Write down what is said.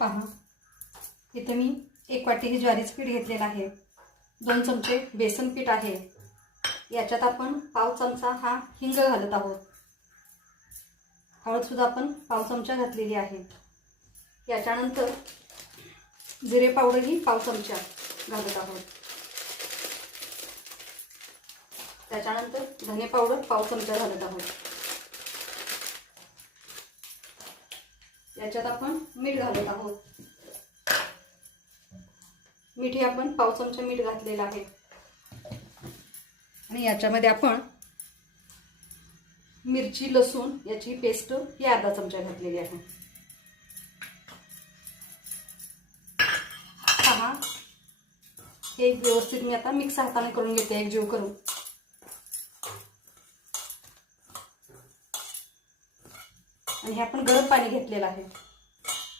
पहा, इथे मी 1 वाटी ही ज्वारीचं पीठ घेतलेलं आहे, 2 चमचे बेसन पीठ आहे, याच्यात आपण पाव चमचा हा हिंग घालत आहोत, हळद सुद्धा आपण पाव चमचा घातलेली आहे, याच्यानंतर जिरे पावडर ही पाव चमचा घालत आहोत, त्याच्यानंतर धने पावडर पाव चमचा घालत आहोत, याच्यात आपण मीठ घालत आहोत, मीठ हे आपण पाव चमचा मीठ घातलेलं आहे आणि याच्यामध्ये आपण मिरची लसूण याची पेस्ट ही अर्धा चमचा घातलेली आहे। पहा, हे व्यवस्थित मी आता मिक्स हाताने करून घेते, एकजीव करून। आणि हे आपण गरम पाणी घेतलेलं आहे।